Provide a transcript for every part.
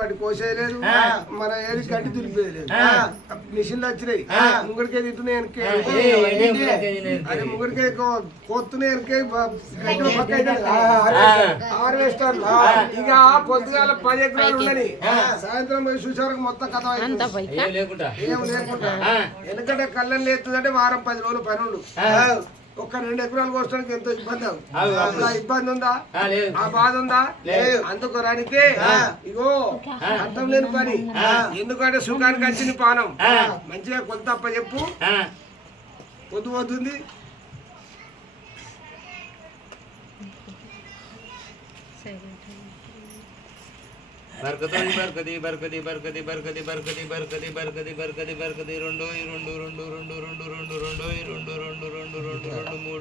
వాటి కోసేయలేదు మన ఏది గడ్డి తులిపేయలేదు మిషన్లు వచ్చినాయి ముంగడికే తింటున్నాయి అరే ముంగడికే కోస్తున్నాయి హార్వెస్టర్ ఇక పొద్దుగాల 10 ఎకరాలు ఉండని సాయంత్రం పోయి చూసేవరకు మొత్తం కథ ఏం లేకుండా ఎందుకంటే కళ్ళని లేస్తుందంటే వారం 10 రోజులు పని ఉండు ఒక 2 ఎకరాలు కోసడానికి ఎంతో ఇబ్బంది అప్పుడు ఆ ఇబ్బంది ఉందా ఆ బాధ ఉందా అందుకు రానికే ఇగో అర్థం లేని పని ఎందుకంటే సుఖానికి వచ్చింది పానం మంచిగా కొంత తప్ప చెప్పు పొద్దు పోతుంది బర్కతి బర్కతి బర్కతి బర్కతి బర్కతి బర్కతి బర్కతి బర్కతి బర్కతి బర్కతి 2 2 2 2 2 2 2 2 2 2 2 2 2 2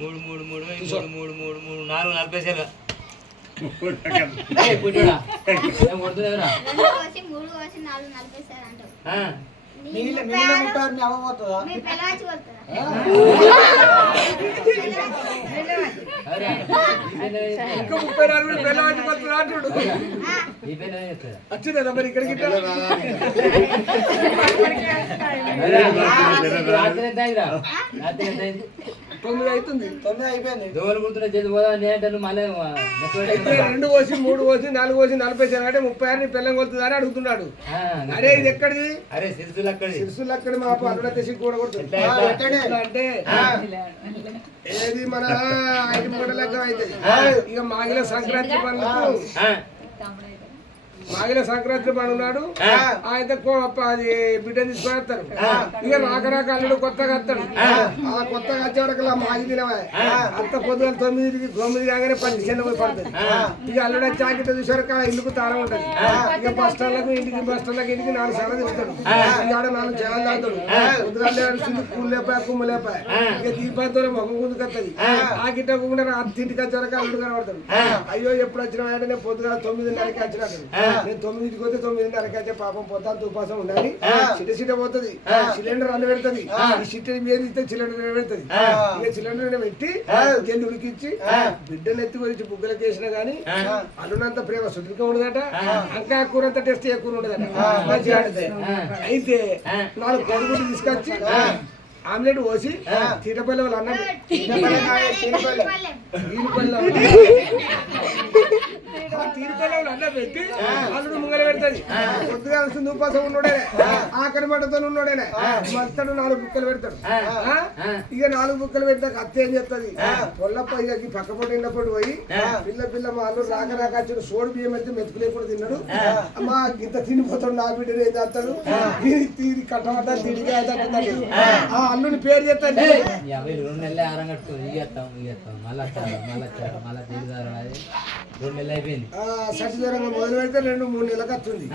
3 3 4 40 సేల ఏ పుట్టడా ఏం కొడుతున్నా మూడు వచ్చి 4 40 సేల అంటావు నీళ్ళ ముట్టారు ని అవబోతదా మీ పెలాచి కొడతారా అరే ఇంకా 34 పెలాచి కొడతారా అంటుడు ఈ పెలా చేస్తారా అచ్చదా మరి ఇక్కడికి ఇట్లా రాత్రి దాయిరా రాత్రి దాయి 9 అవుతుంది 9 అయిపోయింది దోవలు గుర్తున్నా చేసి పోదా నేటను మళ్ళీ 2 కోసి 3 కోసి 4 కోసి 40 సేల అంటే 36 ని పెళ్ళం కొడుతుందా అని అడుగుతున్నాడు అరే ఇది ఎక్కడిది అరే సిరిసులు అక్కడి మా అల్లుడ తెసి కూడా కొడుతుంది అంటే ఏది మన 5 మూట లెక్క అయితే ఇక మాగిల సంక్రాంతి పండుగ మాగిల సంక్రాంతి పని ఉన్నాడు ఆయన అది బిడ్డ తీసుకొస్తారు ఇక రాక అల్లుడు కొత్తగా వస్తాడు ఆ కొత్తగా వచ్చేవాడికి మాగి తినవా అంత పొద్దున 9 కాగానే 10 చిన్న పోయి పడుతుంది ఇక అల్లుడు చాకిట చూసారు ఇల్లుకు తాళం ఉంటది ఇక బస్ స్టాండ్లకు ఇంటికి 4 సార్లు తిరుగుతాడు ఇక 4 చేయాలి తాగుతాడు పొద్దుగా పూలు లేపాయ కుమ్మ లేపాయ ఇక దీపాలతో మొగం ముందుకు వస్తుంది ఆ గిట్ట కూడా అత్తింటికి వచ్చేవరకు అల్లుడు కనబడతాడు అయ్యో ఎప్పుడు వచ్చిన వెంటనే పొద్దుగా 9:30కి వచ్చినాడు నేను 9కి పోతే 9:30కి అయితే పాపం పొద్దున తుపాసం ఉండాలి సిట పోతుంది సిలిండర్ అల్లు పెడుతుంది ఈ సిటీ మీద ఇస్తే సిలిండర్ పెడుతుంది ఇక సిలిండర్ పెట్టి జల్లి ఉడికిచ్చి బిడ్డలు ఎత్తి గురించి బుగ్గలకి వేసినా గానీ అల్లునంత ప్రేమ సుడిగా ఉండదట ఇంకా కూర అంత టేస్ట్ ఎక్కువ ఉండదట అయితే 4 కొడుకులు తీసుకొచ్చి ఆమ్లెట్ పోసి తీటపల్లి వాళ్ళు అన్నాడు తీరుపల్లి అన్న పెట్టి అల్లుడు ముంగల పెడతాది కొద్దిగా వస్తుంది ఉపాసం ఉన్నోడే ఆఖరి మటతో ఉన్నోడేనే మత్తడు 4 బుక్కలు పెడతాడు ఇక 4 బుక్కలు పెట్టాక అత్త ఏం చేస్తుంది పొల్లప్ప ఇక పక్క పొట్టు ఎండపొట్టు పోయి పిల్ల మా అల్లుడు రాక వచ్చిన సోడు బియ్యం అయితే మెతుకులేకుండా తిన్నాడు అమ్మా ఇంత తినిపోతాడు నా బిడ్డను ఏం చేస్తాడు తీరి కట్టమంటా తిరిగి ఆ అల్లుని పేరు చేస్తాడు 2 నెలలు ఆరంగట్టు సటి జ్వరంగా మొదలు పెడితే 2-3 నెలలకు వస్తుంది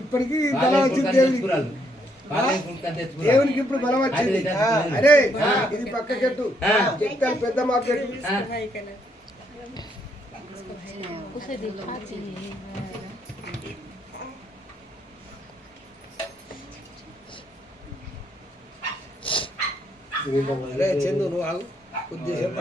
ఇప్పటికి బలం వచ్చింది దేవునికి ఇప్పుడు బలం వచ్చింది అరే ఇది పక్కకెట్టు చెప్తాను పెద్ద మార్కెట్ అరే చందు నువ్వు ఆగు ఉద్దేశం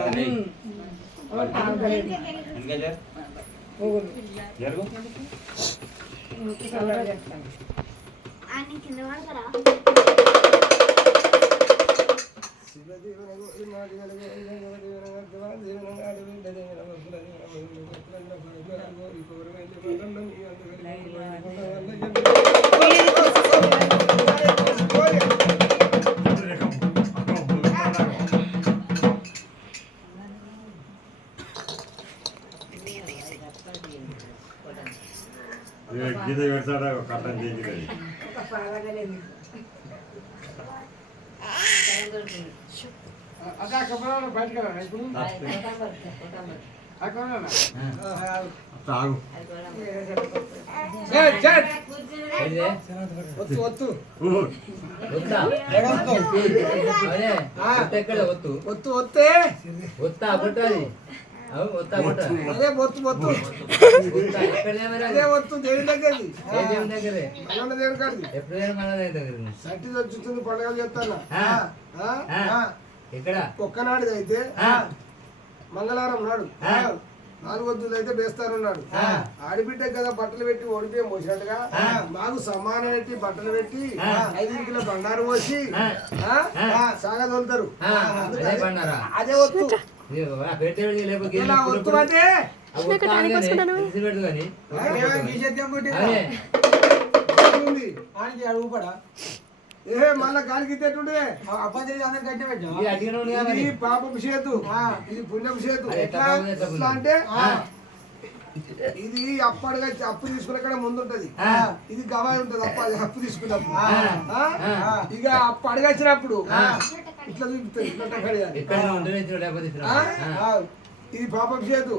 గీత పెడతాడా కట్టం చేసి అదే బొత్తు బొత్తు అదే బొత్తు దేవుని దగ్గరది దేవుని కాదు సట్టి వచ్చుతుంది పండుగలు చెప్తాను ఒక్కనాడిది అయితే మంగళవారం నాడు నాలుగొద్దులు అయితే బేస్తానున్నాడు. ఆడిబిడ్డ కదా బట్టలు పెట్టి ఓడిపోయి మోసినట్టుగా మాకు సమానం పెట్టి బట్టలు పెట్టి 5 కిలో బండారు పోసి సాగదోలుతారు. అదే ఒత్తు ఇలా ఒత్తు అంటే ఏ మళ్ళా గాలికి తెట్టుండే ఇది పాపం చేతు ఇది పుణ్యం చేతు. ఎట్లా అంటే ఇది అప్పు తీసుకునే కాడ ముందుంటది, ఇది గవాయి ఉంటది అప్పు తీసుకున్నప్పుడు. ఇక అప్పు అడగచ్చినప్పుడు ఇట్లా చూపుతుంది ఇది పాపం చేతు.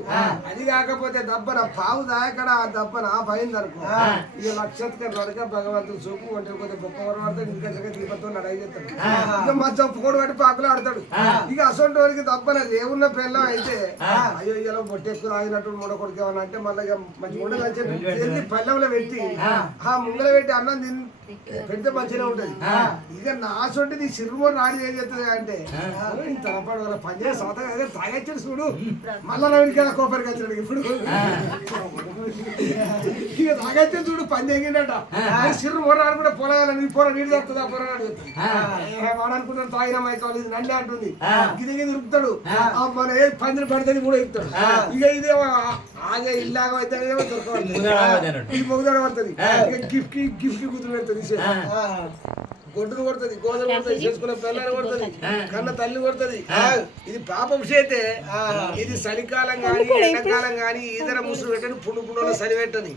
అది కాకపోతే దబ్బన పావు దాయక్కడ ఆ దబ్బన ఆఫ్ అనుకో ఇక నక్షత్రం నడక భగవంతుడు చూపు ఒంటరి పోతే గొప్ప పడతాడు. ఇంకా దీపంతో నడక చేస్తాడు. ఇక మధ్య పోడు పట్టి పాకులు ఆడతాడు. ఇక అసొంటి వాడికి దబ్బన ఏమున్న పిల్లం అయితే అయ్యో ఇలా బొట్టెక్కు రాగినట్టు మూడ కొడుకేమన్నా అంటే మళ్ళీ మంచి ఉండదు అని చెప్పి వెళ్ళి పల్లెంలో పెట్టి ఆ ముంగల పెట్టి అన్నం పెడితే మంచిగా ఉంటది. ఇక నాసొంటిది సిరుమూరు నాడి ఏం చేస్తుంది అంటే ఇంత పనిచేసే సొంతగా తాగొచ్చాడు చూడు మళ్ళా నవ్వుడికి కోపరికి వచ్చాడు. ఇప్పుడు ఇక తాగొచ్చే చూడు పని తెగిండట సిరు మొరాడు కూడా పొలగాలని పొర నీళ్ళు తప్పుతుందా పొరగాడు అనుకుంటాను తాగిన మైకాలు ఇది నండి అంటుంది. ఇది దొరుకుతాడు మన ఏ పందిని పడితే కూడా ఎక్కుతాడు. ఇక ఇదే ఆగే ఇల్లాగా అయితే దొరకవాలి ఇది మొగుదాడ పడుతుంది. గిఫ్ట్ గిఫ్ట్ గుర్తు పెడుతుంది గొడ్డును కొడుతుంది, గోదలు కొడుతుంది, చేసుకున్న పిల్లలు కొడుతుంది, కన్న తల్లి కొడుతుంది. ఇది పాపం చేతే ఇది చలికాలం గాని ఎండాకాలం గాని ఈదర ముసులు పెట్టని పుండు పుండులో చలి పెట్టని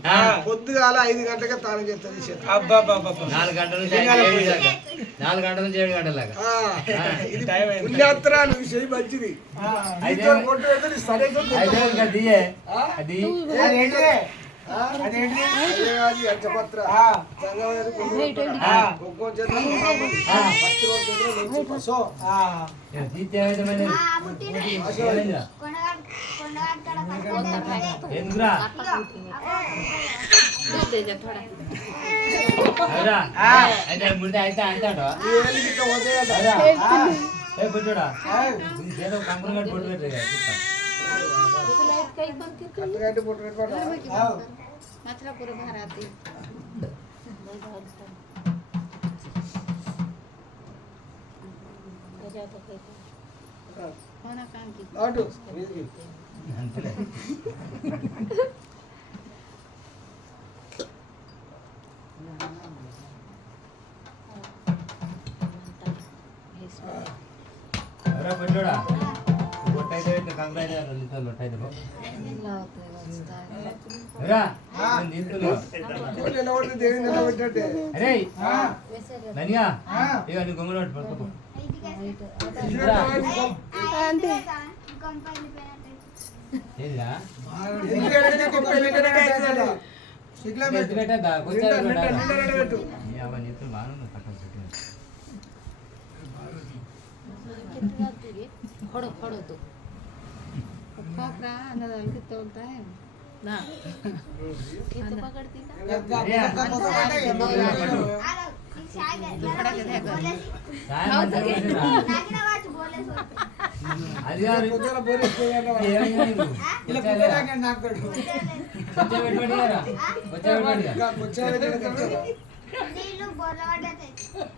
పొద్దుగాల 5 గంటలకే తానం చేస్తుంది. 4 గంటల నుంచి 7 గంటల ఇది పుణ్యాత్రాలు విషయం మంచిది. కొట్టు పెడుతుంది సరే అంచపత్ర ముందే అయితే అంటాడు పెట్టాడా కంపెనీ కట్టి పొట్టు పెట్టాడు मतलब पूरे बाहर आती होना काम की పెట్టాడా కొట్టయితే కంగ్రాజ్ లొట్టయితే అరే ననియా ఇక నీ గొంగలు పట్టుకో పెట్టద్దా కొంచెం బాగుంది పక్కన फोड़ो फोड़ो तो खोपरा अंदर डाल के तोड़ता है ना ये तो पकड़ती ना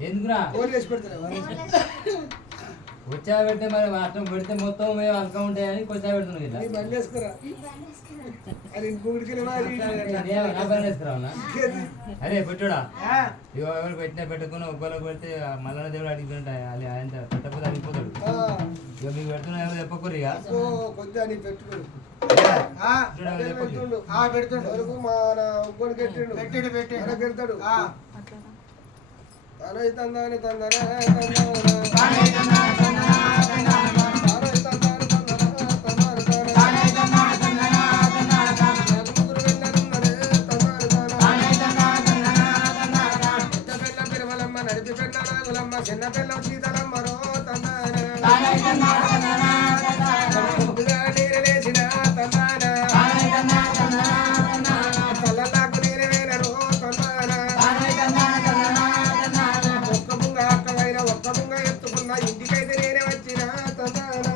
ఎందుకురా వచ్చా పెడితే మరి అర్థం పెడితే మొత్తం మేము అలక ఉంటాయని కొంచెం పెడుతున్నాం కదా అరే పెట్టుడా ఇక ఎవరు పెట్టినా పెట్టుకుని ఒక్కరికి పెడితే మల్లన్న దేవుడు అడిగిపోయింటాయి ఆయన పెట్టకపోతే అడిగిపోతాడు. ఇక మీకు పెడుతున్నా ఎవరు చెప్పకూరు ఇక పెడతాడు తందాని నడిపి పెట్టాలమ్మ చిన్న పిల్ల సీతలమ్మరో తందానా నీరు వేసిన తందానా కళ్ళకు నీరు వేనరు తందానా ఒక్క బుంగ అక్కవైన ఒక్క బుంగ ఎత్తుకున్న ఇంటికైతే నేనే వచ్చిన తందానా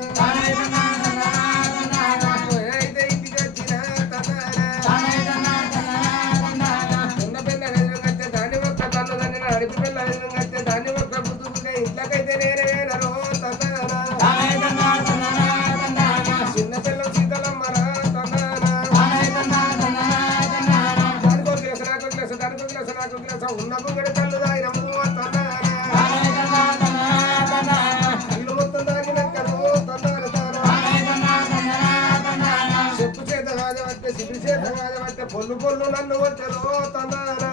అయితే ఇంటికైతే రాజవచ్చే పొల్లు పొల్లు నన్ను వచ్చారు తందానా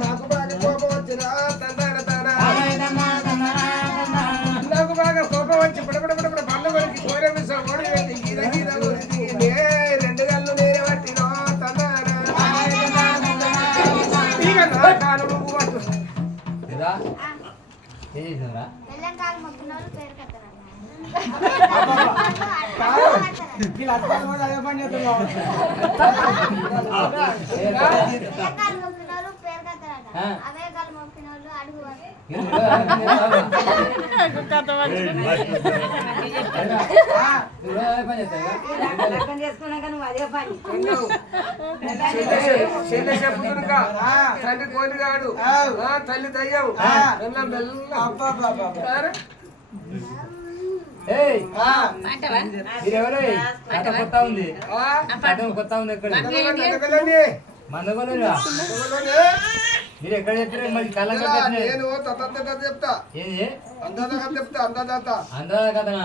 నాకు బాగా కోపం వచ్చిరా తందాన తానా నాకు బాగా కోపం వచ్చి పడపడ పళ్ళు కొరికి కోరే మిసం ఓడి పెట్టి గీద గీద ఊరికి రెండు గళ్ళు నేనే పట్టినో తందానా ఇక నా కాలు నువ్వు పట్టు ఏం చేసినవరా అదే పని చేస్తున్నావు తండ్రి కోరిగాడు తల్లి దయ్యం మీరెవరు కొత్త ఉంది కొత్త ఉంది ఎక్కడ మందగోలేరా మీరు ఎక్కడ చెప్పారు మరి కళ్ళ నేను చెప్తా ఏది అందాదా చెప్తా అందాదాత అందరా కథనా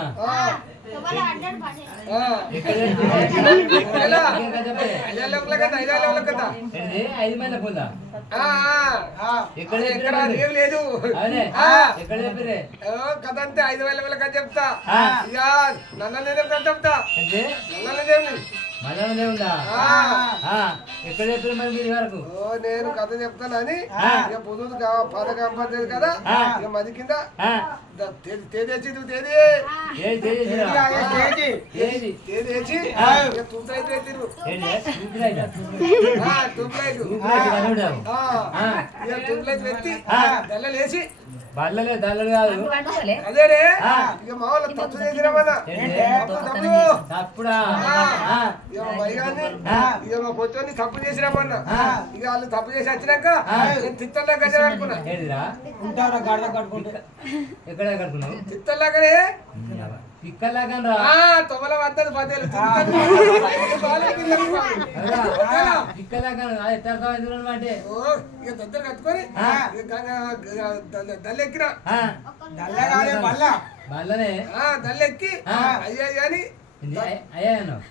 ఐదు మంది పొందా ఎక్కడ లేదు ఎక్కడ చెప్పారే కథ అంతే 5,000 కథ చెప్తా ఇక నన్నదేవి కథ చెప్తా నన్నదేవి మల్లదేవుందా ఎక్కడ చెప్పారు మరి మీరు వరకు నేను కథ చెప్తానని ఇక పొద్దు పథకం పద్ధతి కదా ఇక మది కింద తేదేసి తుమ్లైతే తిరుగు తుమ్లైతే ఎత్తి దళ్ళలేసి దళ్ళలు కాదు అదేనే ఇక మా వాళ్ళు తప్పు చేసినామన్నా తప్పుడా ఇక మా పొద్దున్ని తప్పు చేసినామన్నా ఇక వాళ్ళు తప్పు చేసి వచ్చినాక నేను తిత్తల్లా గజలు అనుకున్నా ఎక్కడ కట్టుకున్నావు తిత్తల్లాగానే పిక్కల్లాగా తొమ్మల వద్దలు పదేలు పిక్కల్లాగా అంటే ఇక దద్దరు కట్టుకొని దల్లెక్కిన బల్లనే దల్లెక్కి అయ్యా అని అయ్యా అన్నావు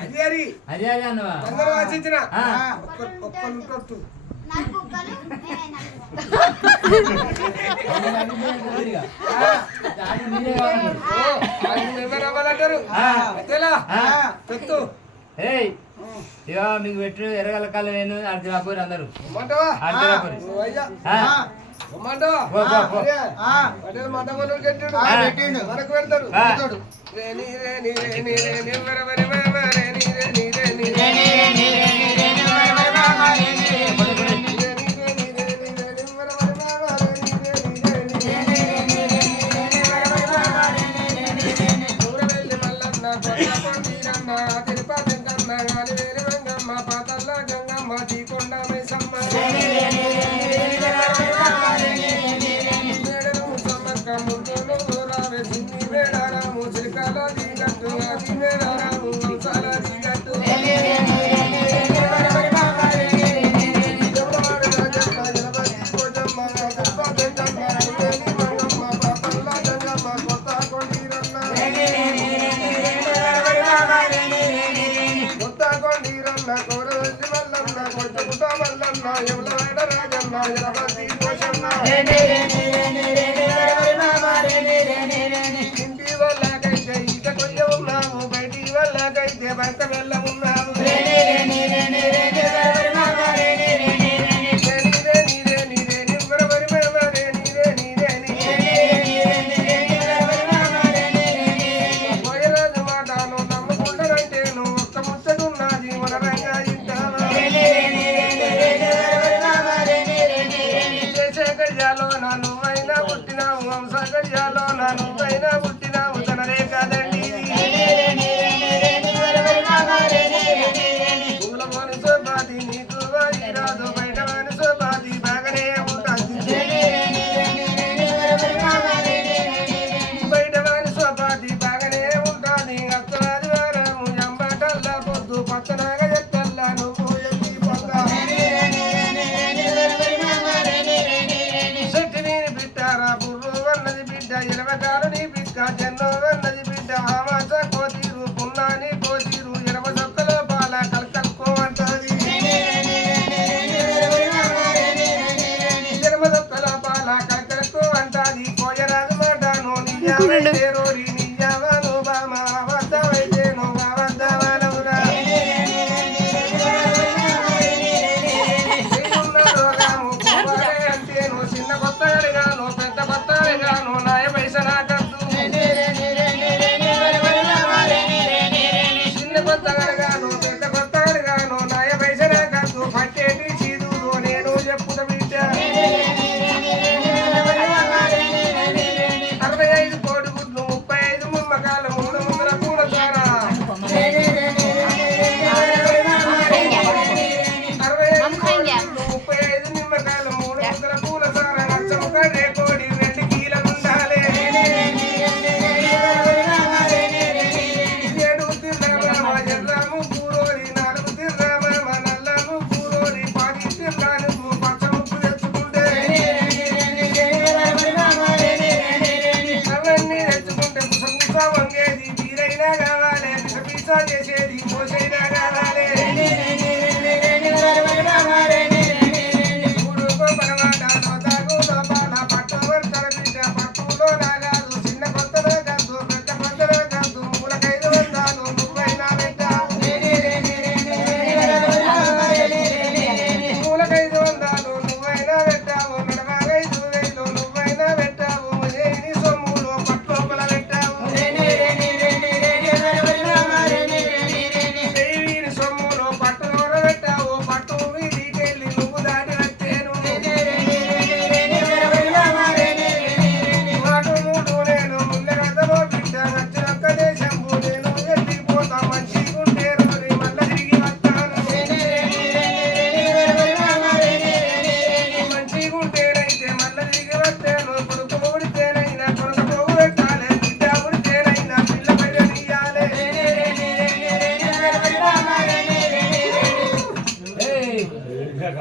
అది అని అదే అదే అన్నవా అందరూ ఆశించిన ఒక్క అవ్వాలంటారు ఇక మీకు పెట్టు ఎర్రగల కాలం నేను అర్జు రాపోరు అందరూ మనకు వెళ్తారు ఇంటి వాళ్ళకైతే ఈత కొంచెం ఉన్నాము బయటి వాళ్ళకైతే భర్త వెళ్ళ ఉన్నాము పోయరాజు మాటను నమ్ముకుంటానంటే నువ్వు ఒక్క ముచ్చటున్నది మన రంగా ఇంటావా గడియాలో నువ్వైనా పుట్టినావు వంశ గడియాలో నువ్వైనా పుట్టినావు తనరే కాదండి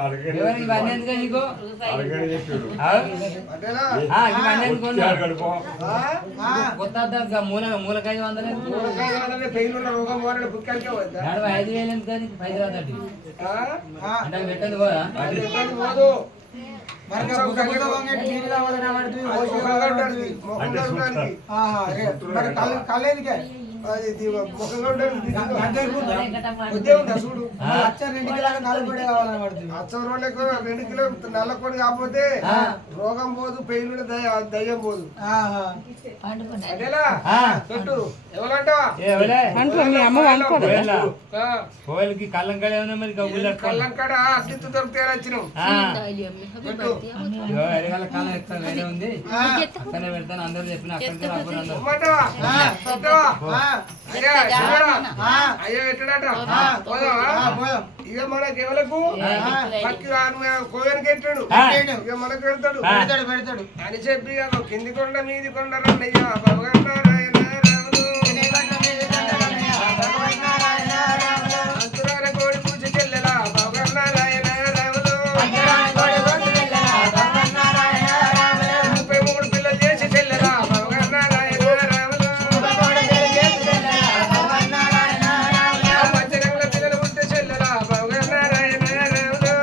ఎవరికి ఇవన్నీ ఎందుకు నీకు అడగని చెప్పాడు అంటేనా ఇవన్నీ ఎందుకు గడుపు కొత్త అద్దం మూలకాయ 500 కూరగాయలు పెయిన్ ఉన్న రోగం పోరాడు బుక్కలకే వద్దా 5,000 ఎందుకు అని 5,000 అంటే పెట్టండి పోదా అది ఇబ్బంది పోదు మరి బుగ్గ వంగటి నీళ్ళు కావాలని వాడికి ముఖంగా ఉంటుంది ముఖంగా ఉండడానికి మరి కళ్ళేదికే అది ముఖంగా ఉండడానికి ఉద్దే ఉందా చూడు అచ్చ 2 కిలోల నలుగుడే కావాలని వాడుతుంది అచ్చం రోజులకు 2 కిలో నల్ల కొడి కాకపోతే రోగం పోదు పెయిన్ దయ్యం పోదు అదేలా పెట్టు ఎవరంటావా కోయిలకి కళ్ళం కడ ఏమన్నా మరి కళ్ళం కాడ అగ్గిత్తు దొరికితే వచ్చినాం కాలం ఎక్కువ వేరే ఉంది అక్కడనే పెడతాను అందరూ చెప్పిన అక్కడికి రాకుండా అందరూ ఇమ్మంటావా పెట్టవా అయ్యా చూడరా అయ్యా పెట్టడాట పోదావా ఇక మనకి ఎవలకు పక్కి కోయనికి ఎట్టాడు ఇక మనకు పెడతాడు పెడతాడు అని చెప్పి ఇక కింది కొండ మీది కొండ రండయ్యా భగవన్నారాయణ రాములు అంతురాన కోడి పూజ చెల్లెలా భగవన్నారాయణ రాములు 33 పిల్లలు చేసి చెల్లెలా భగవన్నారాయణ రాములు పంచరంగుల పిల్లలు ఉంటే చెల్లెలా భగవన్నారాయణ రాములు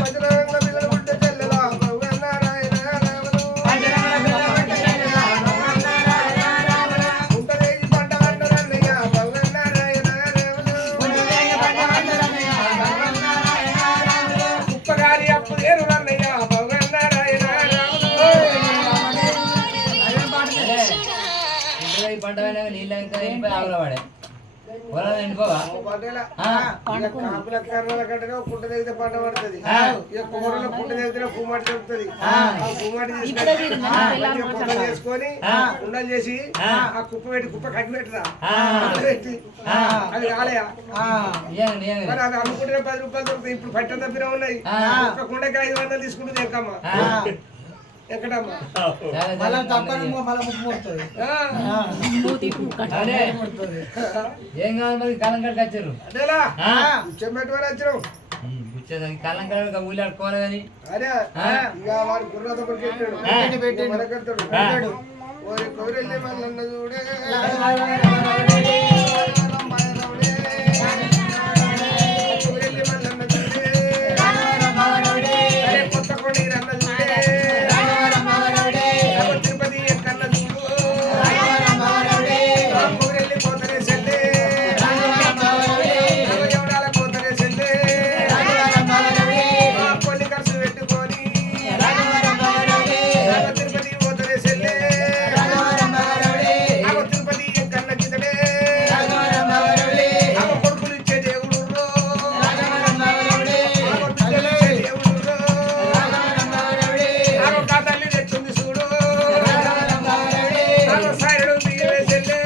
పంచరంగుల పిల్లలు ఉంటే చెల్లెలా భగవన్నారాయణ రాములు ఉంటలేని పంట వంటరన్నయ్య భగవన్నారాయణ రాములు ఉప్పగారి అప్పు ఏరు అన్నయ్య భగవన్నారాయణ ఇంటి పంట అయినా నీళ్ళు ఇంకా ఎండిపోయి ఆవుల పడే పొలాలు ఎండిపోవా కాపుల కర్రల కంటే పుట్ట తెగితే పంట పడుతుంది ఇక కూరలో పుట్ట తెగితే పూమాటి చెప్తుంది ఆ పూమాటి తీసుకొని చేసుకొని ఉండలు చేసి ఆ కుప్ప పెట్టి కుప్ప కట్టి పెట్టరా పెట్టి అది కాలేయా మరి అది అమ్ముకుంటే 10 రూపాయలు దొరుకుతాయి ఇప్పుడు పట్ట తప్పిన ఉన్నాయి ఒక కుండకి 500 తీసుకుంటుంది ఎక్కమ్మా ఎక్కడమ్మా మళ్ళీ తప్పని మళ్ళీ ముక్కు వస్తుంది ఏం కావాలి మరి కాలం కాడికి వచ్చారు అదేలా చెమ్మెట్టుకొని వచ్చినావు కాలం కాడ ఊళ్ళు ఆడుకోవాలి కానీ అరే ఇక వాడు గుర్రతో పెట్టాడు మనకెడతాడు ఓరి కోరెల్లి మల్లన్న చూడే కోరెల్లి మల్లన్న చూడే అరే కొత్త కొండి రన్న చూడే తిరుపతి ఎక్కన్న చూడు కోరెల్లి పోతనే చెల్లే ఎవడాల పోతనే చెల్లే కొన్ని ఖర్చు పెట్టుకొని తిరుపతి పోతనే చెల్లే తిరుపతి ఎక్కన్న కిందనే కొడుకులు ఇచ్చే దేవుడు బిడ్డలు ఇచ్చే దేవుడు తల్లి తెచ్చింది చూడు సాయుడు బియ్యమే చెల్లే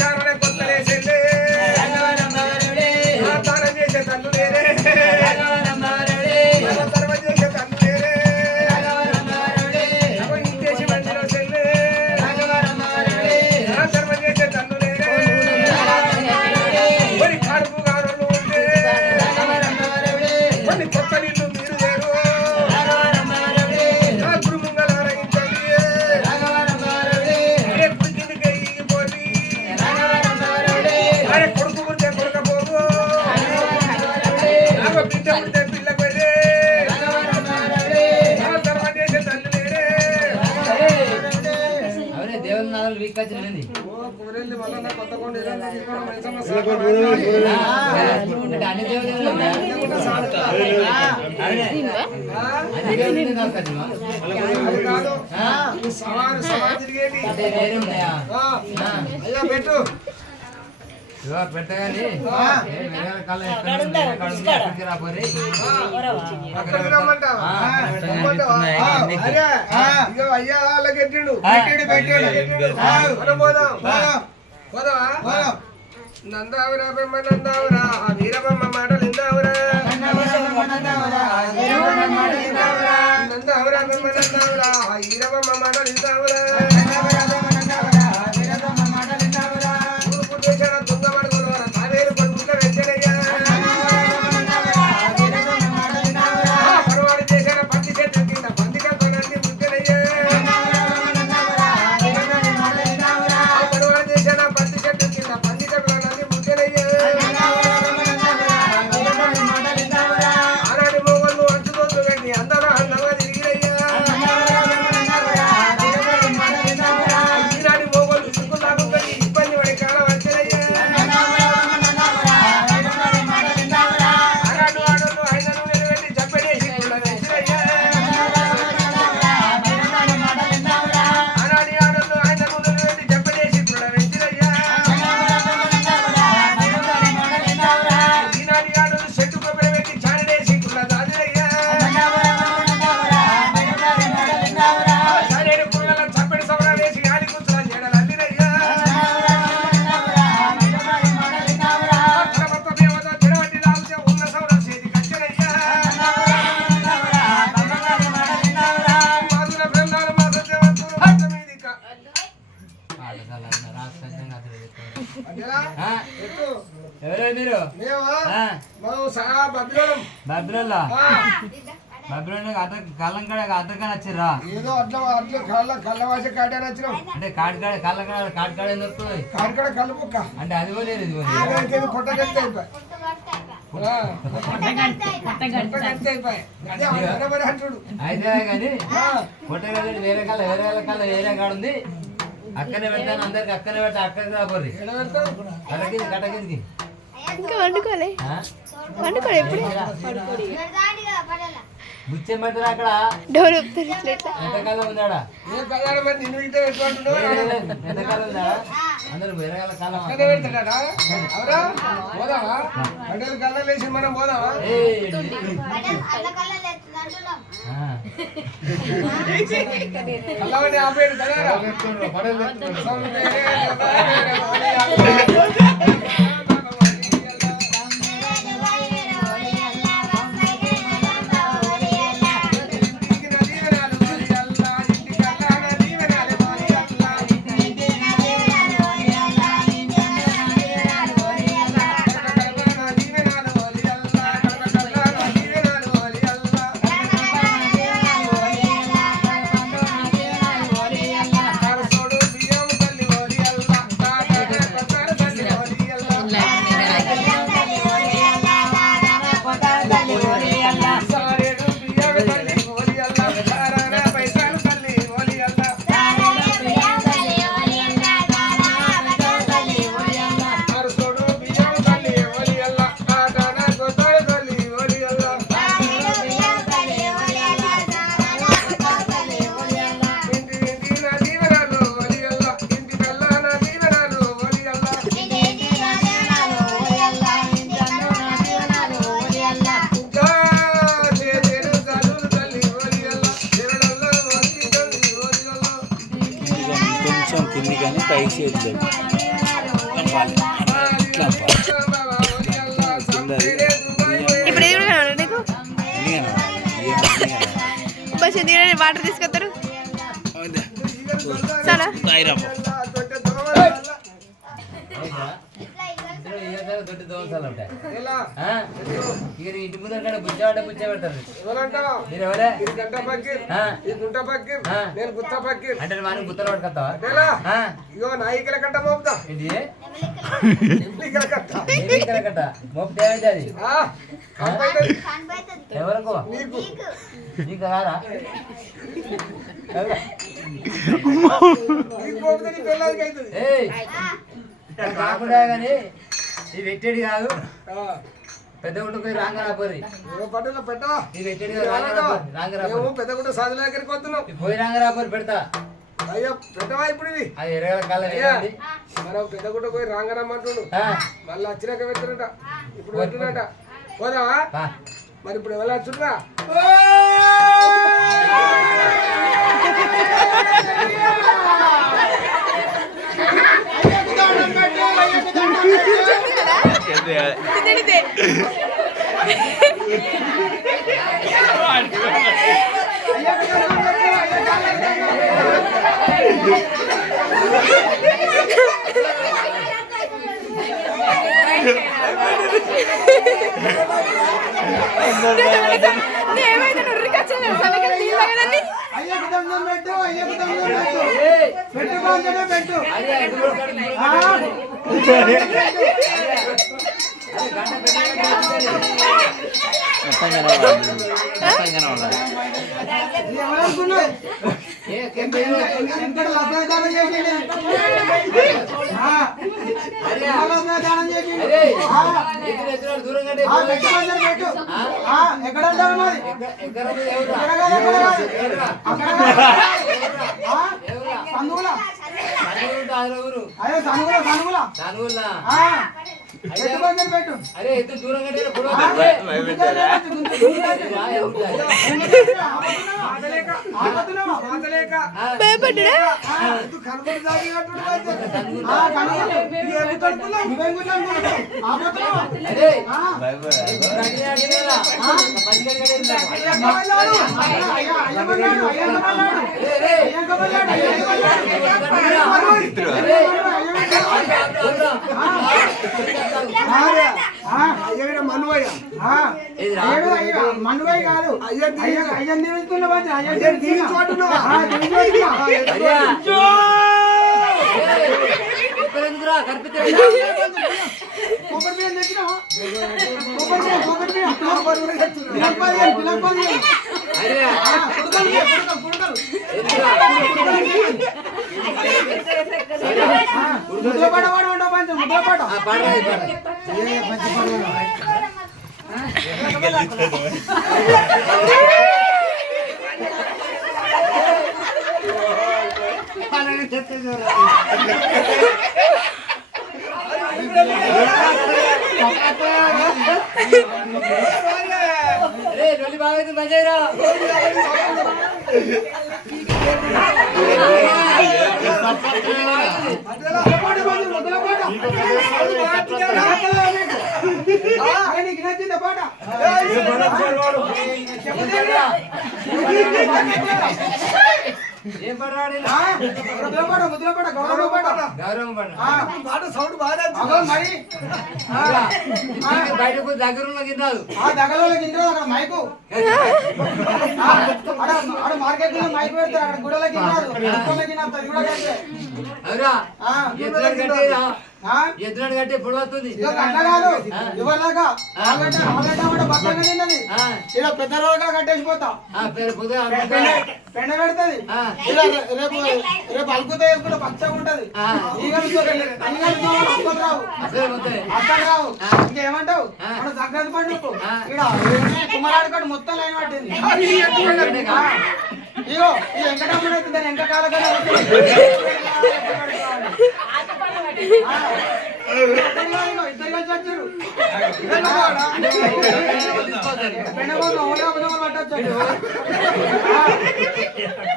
చారణ కొత్తలే చెల్లే తానం చేసే తల్లు వేరే తర్వ చేసే తల్లు వేరే ఇంటేసి మందిలో చెల్లే తర్వ చేసే తల్లు వేరే కొన్ని కడుపు గారులు ఉంటే కొన్ని కొత్త నీళ్ళు మీరు వేరు గురుముంగల అరగించండి అరే పుట్టిందికే ఈగిపోయి అరే కొడుకు పుడితే కొడకపోదు బిడ్డ పుడితే పిల్ల కొరే తర్వాత చేసే తల్లి లేరే అవరే దేవుని నాలుగు వీక్ వచ్చింది కూరెళ్ళి మళ్ళీ కొత్త కొండ అంటే అన్ని దేవుళ్ళు కాదు సవాలు తిరిగేది వేరే ఉన్నాయా అయ్యా పెట్టు పెట్టగాని రాబోరే అక్కడికి రమ్మంటావా అరే ఇక అయ్యా వాళ్ళకి ఎట్టాడు మనం పోదాం పోదావా నందావురా బొమ్మ నందావురా వీరబొమ్మ మాటలు ఇందావురా నందావురా బొమ్మ నందావురా వీరబొమ్మ మాటలు ఇందావురా తుంగ పడుకున్న రాష్ట్రంగా అసలు చెప్తారు. అంతేనా? ఆ, ఎత్తు. ఎవరు మీరు మేమా? ఆ, మనం సహా భద్రం. బబ్రోల్లా ఆ, బబ్రోల్ కళ్ళం కాడ అద్దరికాని వచ్చిర్రా ఏదో అట్లా కళ్ళ వాస కాటాని వచ్చినాం. అంటే కాటికాడ కాటికాడ ఏం దొరుకుతుంది కాడికాడ కళ్ళు ముక్క అంటే అది కూడా లేదు ఇది కూడా లేదు. కొట్టగత్తే అయిపోయి కొట్టగత్తే అయిపోయి అదే మరి అంటుడు. అయితే కానీ కొట్టగలి వేరే కాళ్ళ వేరే కాడ ఉంది. అక్కనే పెడతాను అందరికి అక్కనే పెడతా అక్కడికి రాబోర్రి ఎడ పెడతావు? కటకింది కటకిందికి ఇంకా వండుకోలే వండుకోలే ఎప్పుడు ముత్యం పెడతారు అక్కడ డోర్ ఊపుతారు ఇట్లా ఇట్లా. ఎంతకాలం ఉందాడా ఏ కళ్యాణ మరి నిన్ను ఇంటే పెట్టుకుంటున్నావు ఎంతకాలం ఉందాడా అందరూ వేరే కాలం అక్కడే పెడతాడా? అవురా? పోదామా? గడ్డలు కళ్ళలు వేసి మనం పోదామా? కళ్ళవని ఆపేడు కదా పైకి వచ్చాడు ఇప్పుడు ఇది కూడా కావాలి నీకు బస్ వాటర్ తీసుకొస్తారు చాలా దొడ్డి దోమసాలు ఉంటాయి ఎలా? ఇక ఇంటి ముందు బుచ్చ పెడతారు ఎవరంటావు? మీరు ఎవరే ఇది గంట పక్కీర్, ఈ గుంట పక్కీర్, నేను గుత్త పక్కీర్. అంటే మనం గుత్తలు పట్టుకొస్తావా ఎలా? ఇగో నాయికల కట్ట మోపుతా. ఏంటి ఎమ్మికల కట్ట. కట్ట మోపితే ఏమైతే అది ఆ, కంపైతది. ఎవరకు నీకు నీకు రారా నీకు మోపితే నీ పెళ్ళానికి అవుతుంది. ఏయ్ కాకుండా కానీ ఇది పెట్టేది కాదు పెద్ద గుట్ట పోయి రాంగరా పోరి పట్టులో పెట్టవా? ఇది పెట్టేది కాదు రాంగరా మేము పెద్దగుంట సాధుల దగ్గరికి వస్తున్నాం. పోయి రాంగరా పోరి పెడతా అయ్యో పెట్టవా ఇప్పుడు ఇది? అది ఎరగల కాలం ఏమండి మనం పెద్దగుంట పోయి రాంగరమ్మంటుండు. మళ్ళీ వచ్చినాక పెడుతున్నట, ఇప్పుడు పెడుతున్నట. పోదావా? మరి ఇప్పుడు ఎవరు వచ్చున్నా? అరే ఎత్తు దూరంగా అయ్యా మనువయ్య మనువై కాదు అయ్యని నిలుస్తున్నా అయ్యని దిగి చోటున్నావా? బాగా మంచిగా ఏం పడాలి సౌండ్ బాగా బయటకు దగ్గర గిన్నాదు మైకు మార్కెట్ లో మైకు పెడతారు అక్కడ గుడలకి ఎద్దులను కట్టి ఎప్పుడు వస్తుంది పెద్ద రోజుగా కట్టేసిపోతా పెండ పెడుతుంది రేపు రేపు అలుకుతా వేసుకుంటే పచ్చగా ఉంటది అర్థం రావు ఇంకేమంటావు మన సంక్రాంతి పండుగ కుమారాడు మొత్తం లైన్ పట్టింది ఇగో ఈ వెంకటమ్మ అయితే దాని వెంకకాల ఇద్దరు కలిసి వచ్చారు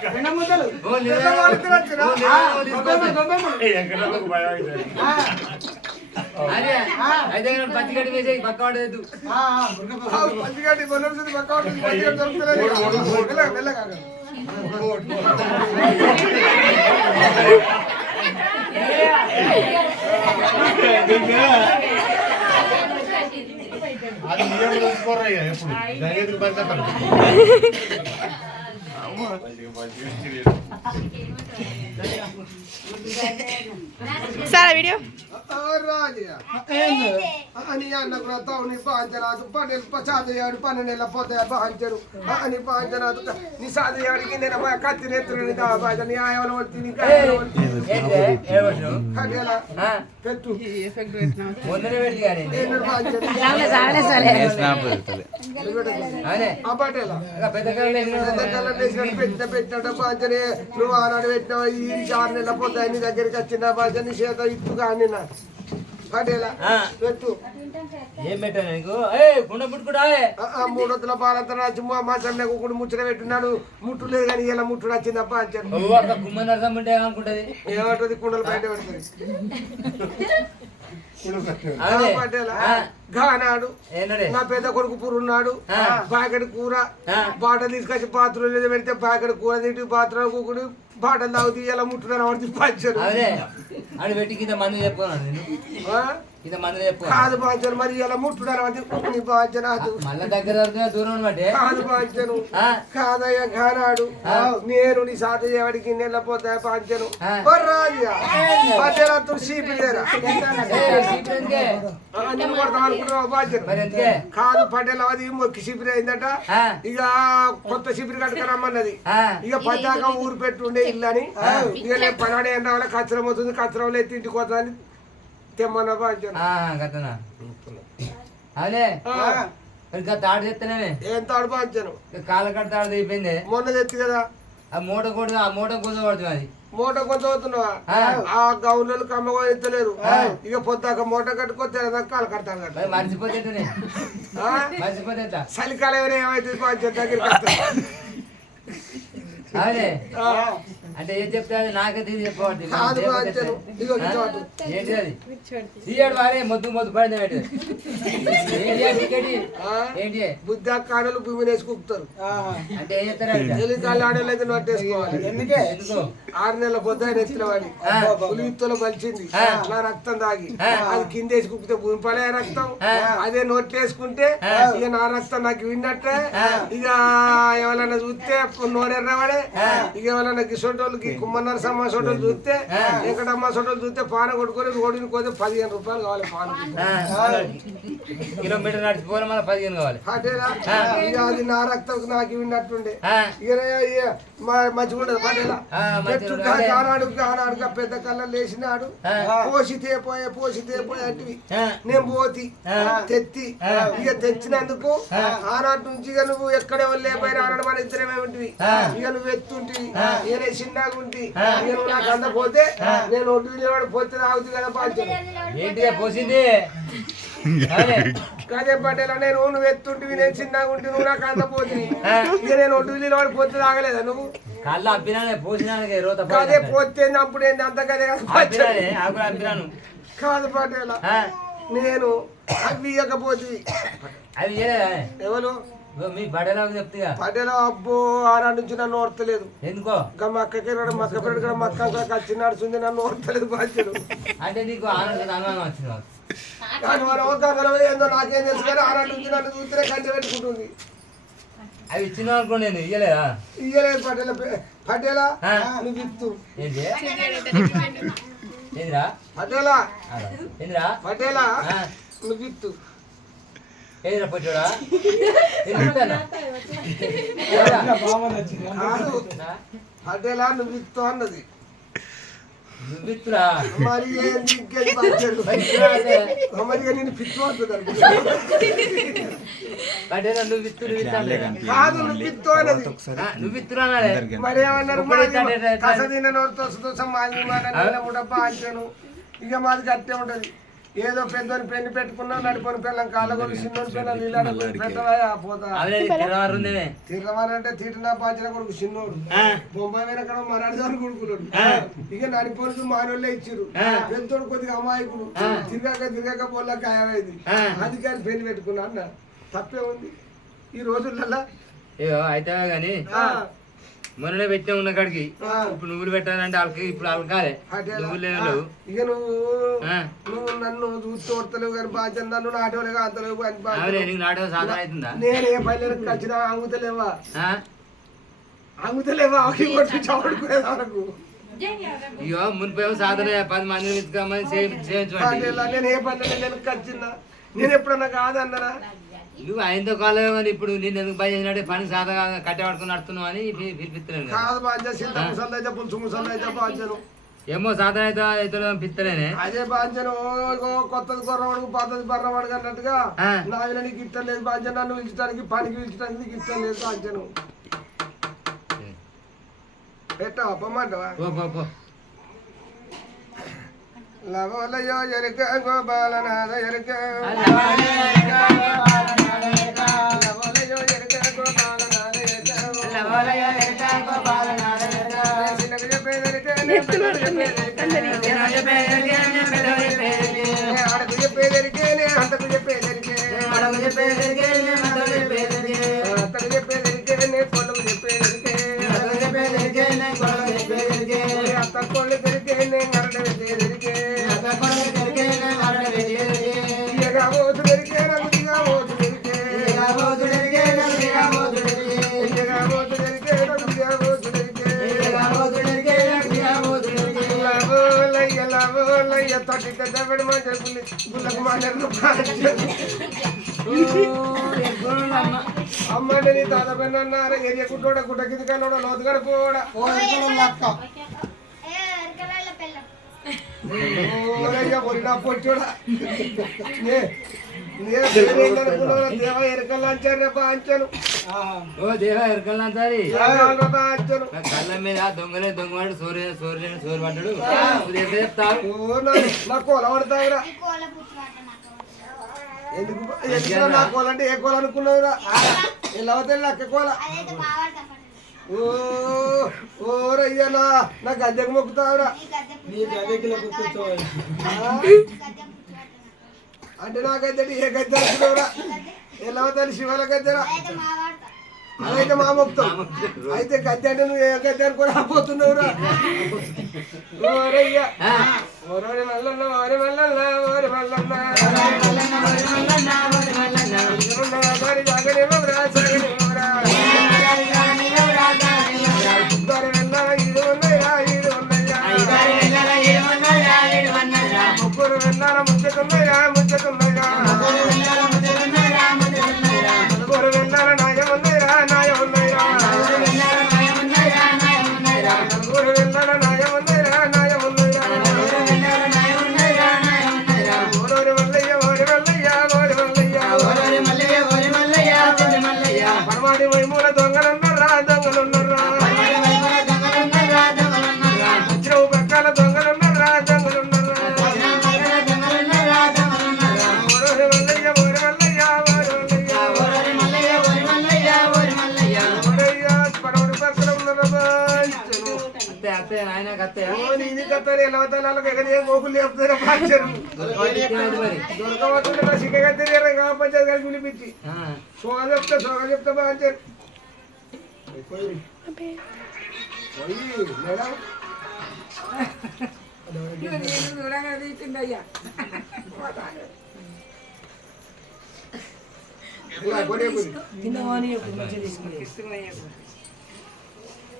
పెండ ముద్దలు అయితే పచ్చిగడ్డి వేసేయి పక్క పడేది పచ్చిగడ్డి పక్క వెళ్ళగా అది నిజంగా తెలుసుకోరా ఎప్పుడు గంగేంద్ర పడతారు సారా వీడియో అని అన్నకు తావుని పాంచనాథు పన్నెలు సాధయాడు 12 నెలల పోతే బాంచరు అని పాంచనాథు నీ సాధయాడికి నేను కత్తి నెత్తుని నీ ఆయవలు పడుతుంది పెట్టు పెట్టినట్టు పాంచనే నువ్వు ఆనాడు పెట్టినావు ఈ 6 నెలల పోతే నీ దగ్గరికి వచ్చిన పాంచని చేత ఇట్టుగా అన్న పడేలా పెట్టు ఏం పెట్టాను నీకు గుండె ముట్టుకుడా 3 వందల పాలంతా రాజు మా సమ్మెకు కూడా ముచ్చట పెట్టున్నాడు ముట్టు లేదు కానీ ఇలా ముట్టు వచ్చిందప్ప అంచాను గుమ్మ నరసంటే ఏమనుకుంటది ఏమంటది కుండలు బయట పెడుతుంది గానాడు నా పెద్ద కొడుకు పురున్నాడు బాకెట్ కూర బాటలు తీసుకొచ్చి పాత్రలు పెడితే బాకెట్ కూర తింటి పాత్రలు కూకుడు బాటలు తాగుతూ ఇలా ముట్టున్నారు వాడికి పంచారు అది పెట్టి కింద మంది చెప్పుకున్నాను నేను కింద మంది చెప్పు కాదు పంచారు మరి ఇలా ముట్టున్నారు అది పంచనాదు మళ్ళా దగ్గర దూరం అనమాట కాదు పంచను కాదయ్య గానాడు నేను నీ సాధ చేయడానికి నెలపోతా పంచను రాజు తుడిసిపిలేరా కాదు పటేల్ అది మొక్కి శిబిరి అయిందట ఇక కొత్త శిబిరి కట్టుకురమ్మన్నది ఇక పతాకం ఊరు పెట్టుండే ఇల్లు అని ఇక నేను పనాడే ఎండ వల్ల కచ్చరం అవుతుంది కచ్చరంలో ఎత్తి ఇంటికి పోతుందని తెమ్మన్న కథనా అదే ఇంకా తాడు తెత్తనే ఏం తాడు పంచాను కాళ్ళకట్ట తాడు అయిపోయింది మొన్న తెచ్చి కదా ఆ మూట కొడుతు ఆ మూట కొంచెం పడుతుంది అది మూట కొంత అవుతున్నావా ఆ గౌన్లు కమ్మగా ఎత్తలేరు ఇక పొద్దాక మూట కట్టుకొస్తే కాలు కడతాను కదా మర్చిపోతే మర్చిపోతే చలికాలం ఏమైతుంది పంచాయతీ దగ్గరికి అదే అంటే ఏం చెప్తే అది నాకే తీసి చెప్పబట్టి కాదు బాంచను ఇగో ఇటు అటు. ఏంటి అది సీఎడ్ వారే మొద్దు పడింది ఏంటి ఏంటి బుద్ధి కాడలు భూమి వేసి కుక్కుతారు అంటే ఏం చెప్తారు ఎలికాళ్ళు ఆడలు అయితే నొట్టేసుకోవాలి ఎందుకో 6 నెలల పొద్దు ఆయన ఎత్తిన వాడి పులివిత్తులో బలిచింది నా రక్తం తాగి అది కిందేసి కుక్కితే భూమి పడే రక్తం అదే నోట్లేసుకుంటే ఇక నా రక్తం నాకు విన్నట్టే ఇక ఎవరైనా చూస్తే నోరెర్రవాడే ఇక ఎవరైనా గిసోటోళ్ళకి కుమ్మన్నర సమ్మ సోటోలు చూస్తే ఎక్కడమ్మ సోటోలు చూస్తే పాన కొట్టుకొని రోడ్డుని పోతే 15 రూపాయలు కావాలి పాన కిలోమీటర్ నడిచిపోవాలి మళ్ళీ 15 కావాలి పటేలా ఇక అది నా రక్తం నాకు విన్నట్టుండే ఇక మంచిగా ఉండదు పటేలా ఆనాడుగా పెద్ద కళ్ళ లేచినాడు పోసితే పోయే అంటివి నేను పోతి తెత్తి ఇక తెచ్చినందుకు ఆనాటి నుంచి ఇక నువ్వు ఎక్కడే లేకపోయినా ఆనాడు మన ఇద్దరేమే ఉంటివి ఇక నువ్వు ఎత్తుంటివి నేనే చిన్నగా ఉంటి ఇక నువ్వు నాకు అందపోతే నేను ఒడ్డు నిలబడి పోతే తాగుతుంది కదా బాధ్యత ఏంటిగా పోసింది కదే పటేలా నేను నువ్వు ఎత్తుంటివి నేను చిన్నగా ఉంటే నువ్వు నాకు అందపోతుంది ఇక నేను ఒడ్డు నిలబడి పోతే తాగలేదా నువ్వు కళ్ళు అప్పినానే పోసినానికి రోత అదే పోతే అప్పుడు ఏంది అంత కదే ఆకులు అప్పినాను కాదు పటేలా నేను అవి ఇవ్వకపోతే అవి ఎవరు మీ బడేలా చెప్తా పటేలా అబ్బో ఆనాడు నుంచి నన్ను ఓర్తలేదు ఎందుకో ఇంకా మక్కకి మక్క పెట్టుకుని మక్క వచ్చి నడుస్తుంది నన్ను ఓర్తలేదు బాధ్యుడు అంటే నీకు అనుమానం వచ్చింది కానీ మన ఓకాలో ఏందో నాకేం తెలుసు కానీ ఆనాడు నుంచి నన్ను చూస్తేనే కంటి పెట్టుకుంటుంది అవి ఇచ్చిన అనుకో నేను ఇయ్యలేదా ఇయ్యలేదు పటేలా నువ్వు ఇత్తు ఏంటి ఏందిరా పటేలా ఏందిరా పటేలా నువ్వు ఇత్తు ఏదిరా పొచ్చోడా కాదు పటేలా నువ్వు ఇత్తు అన్నది నువ్విత్తురా మరి ఇంకేది బాధ్యుడు మరి నేను పిత్తు అవుతుంది బడేలా నువ్విత్తు కాదు నువ్వు ఇత్తు అన్నది నువ్విత్తురా అన్నాడే మరి ఏమన్నారు కసదిన నోరుతో మాది మాట ముడబ్బా అంటాను ఇక మాది కట్టే ఉంటది ఏదో పెద్దోని పెళ్లి పెట్టుకున్నా నడిపోని పిల్లం కాళ్ళగొని చిన్నోని పిల్లలు నీళ్ళ పెట్టవా పోతా తిరగవాలంటే తిట్టినా పాచిన కొడుకు చిన్నోడు బొంబాయి వెనకడం మరాడిదాని కొడుకున్నాడు ఇక నడిపోనికి మానోళ్ళే ఇచ్చిర్రు పెద్దోడు కొద్దిగా అమాయకుడు తిరగక పోలా ఖాయమైంది అందుకని పెళ్లి పెట్టుకున్నా అన్న తప్పే ఉంది ఈ రోజులలో అయితే గాని మొన్ననే పెట్టినా ఉన్న కాడికి ఇప్పుడు నువ్వులు పెట్టాలంటే వాళ్ళకి ఇప్పుడు వాళ్ళకాలే నువ్వులు లేవు ఇక నువ్వు నన్ను చూస్తూ వస్తలేవు కానీ బాధ్యత నన్ను నాటోలేగా అంతలేవు అని నీకు నాటో సాధన అవుతుందా నేను ఏ పల్లెలకు వచ్చినా అంగుతలేవా కొట్టి చదువుకునే వరకు ఇయో మునిపేమో సాధన 10 మందిని వెతుకమని చేయించండి నేను ఏ పల్లెలు వెనక్కి వచ్చినా నేను ఎప్పుడన్నా కాదన్నారా నువ్వు ఆయనతో కాలేవు కానీ ఇప్పుడు నేను ఎందుకు భయం చేసినట్టే పని సాధగా కట్టబడుకుని నడుతున్నావు అని పిలిపిస్తున్నాను కాదు బాధ్యత సిద్ధ ముసళ్ళు అయితే పులుసు ముసళ్ళు అయితే బాధ్యను ఏమో సాధన అయితే పిత్తలేనే అదే బాధ్యను కొత్తది కొర్రవాడుకు పాతది బర్రవాడుకు అన్నట్టుగా నా మీద నీకు ఇష్టం లేదు బాధ్యత నన్ను పిలిచడానికి పనికి పిలిచడానికి నీకు ఇష్టం లేదు బాధ్యను పెట్టావా పొమ్మంటావా లవలయో ఎరుక గోపాలనాథ ఎరుక లవలయో ఎరుక గోపాలనాథ ఎరుక చెప్పేదరికే అడకు చెప్పేదరికే అంతకు చెప్పేదరికే అతకు చెప్పేదరికే కొడుకు చెప్పేదరికే అత్త కొళ్ళు పెరికే గరడ పెట్టేదరికే పోతు పెరికే రంగుగా పోతు పెరికే పోతు పెరికే రంగుగా పోతు పెరికే లవలయ్య తొట్టి దెబ్బడి మంచి గుళ్ళకు మాట్లాడు అమ్మంటే నీ తాత పైన అన్నారు ఏరియా గుడ్డోడ గుడ్డ కింద కన్నోడ లోతుగడ పోడా పొచ్చోడా దేవ ఎరకల్లాంచారు అంచాను ఓ దేవ ఎరకల్లాంచారి కళ్ళ మీద దొంగలే దొంగవాడు సోరు పడ్డాడు చెప్తావు నా కోల పడతావురా ఎందుకు నా కోల అంటే ఏ కోల అనుకున్నావురా ఎలా అవుతాయి అక్క కోల ఓరయ్యనా నా గద్దెకు మొక్కుతావురా నీ గద్దెకి కూర్చోవాలి అంటే నా గద్దె ఏ గద్దె అనుకున్నావురా ఎలా అవుతాను శివాల గద్దెరా అదైతే మా మొక్కుతాం అయితే గద్దె అంటే నువ్వు ఏ గద్దె అనుకుని రాబోతున్నావురా ఓరయ్యా ఓరే మల్లన్న ఓరే మల్లన్న ఓరే మల్లన్న ముగ్గురు వెళ్ళాల ముచ్చకున్నాయా ముచ్చకున్నాయా నలుగురు వెళ్ళాల నాయం ఉన్నాయా నాయం ఉన్నాయా నలుగురు వెళ్ళాల నాయం ఉన్నాయా నాయం ఉన్నాయా ఓరి మల్లయ్య ఓరి మల్లయ్య ఓరి మల్లయ్య పరమాడి వైమూల దొంగలున్నారా దొంగలున్నారా వజ్రవు పక్కల దొంగలున్నారా దొంగలున్నారా ఓరి మల్లయ్య ఓరి మల్లయ్య ఓరయ్య పడవడి పక్కన ఉన్నారా నీది కత్తారు ఎలా అవుతారు ఎక్కడ గోకులు లేపుతారా పాచారు దొరకబోతుంటే సిగ్గగత్తారు గ్రామ పంచాయతీ గారికి పిలిపించి సోగ చెప్తా పాచారు మేడం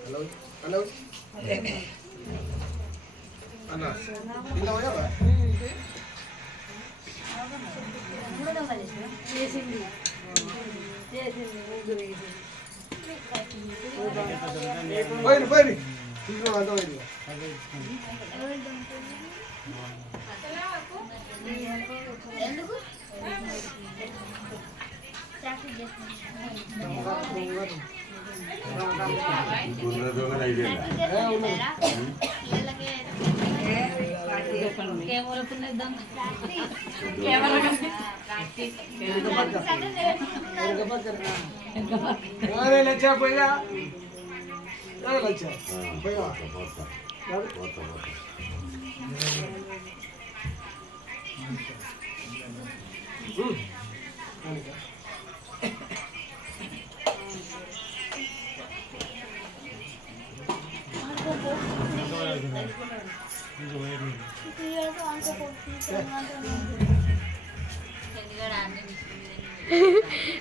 హలో హలో అన్న ఇలా పోయావా పోయి తీసుకున్నాం అంత పోయింది లచ్చా పోయా లచ్చా పోయా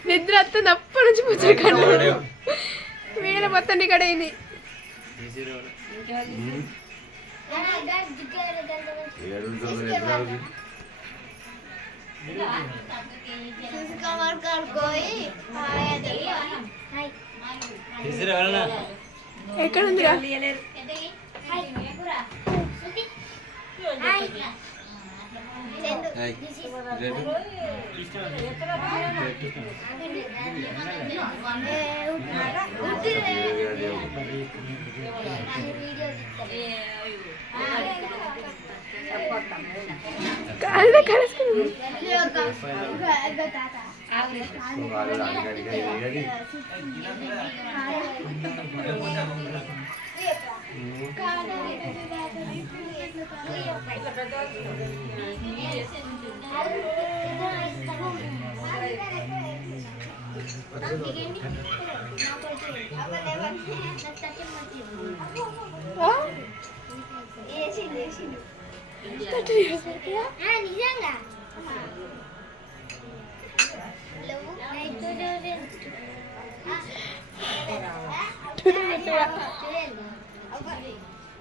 నిద్ర వస్తుంది అప్పటి నుంచి ముచ్చట వీళ్ళ మొత్తం ఇక్కడ అయింది ఎక్కడ ఉందిరా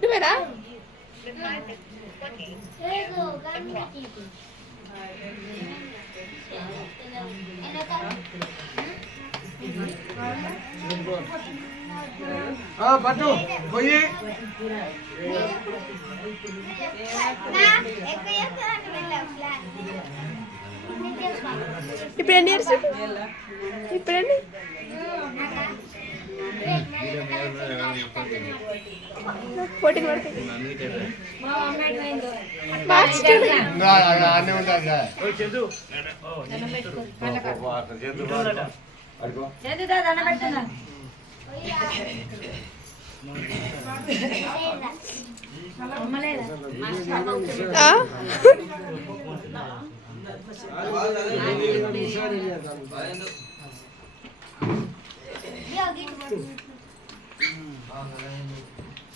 నువ్వేనా పట్టు పోయి ఇప్పుడు ఎన్ని ఇయర్స్ ఇప్పుడండి పోటీ పడుతుంది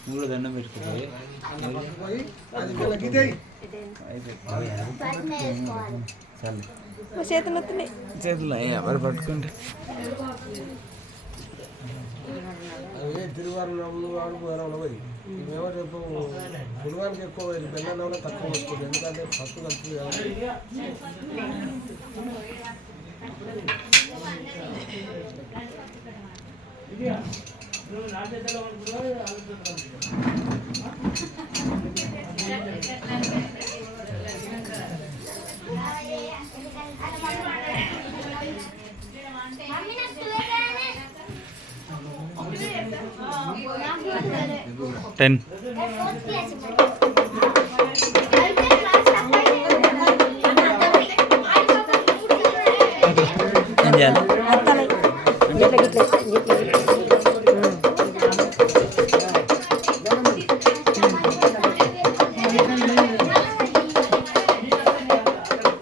నువ్వు దండం పెట్టుకోవాలి అది వీళ్ళకి ఇదే చేతులు ఎవరు పట్టుకుంటే అదే తిరువారు వాడు పోయినా పోయి ఇవేమో రేపు గురువారికి ఎక్కువ పోయి బెల్లంలో తక్కువ వస్తుంది ఎందుకంటే ఫస్ట్ కలుపుతుంది కదా టెన్ ఏం చేయాలి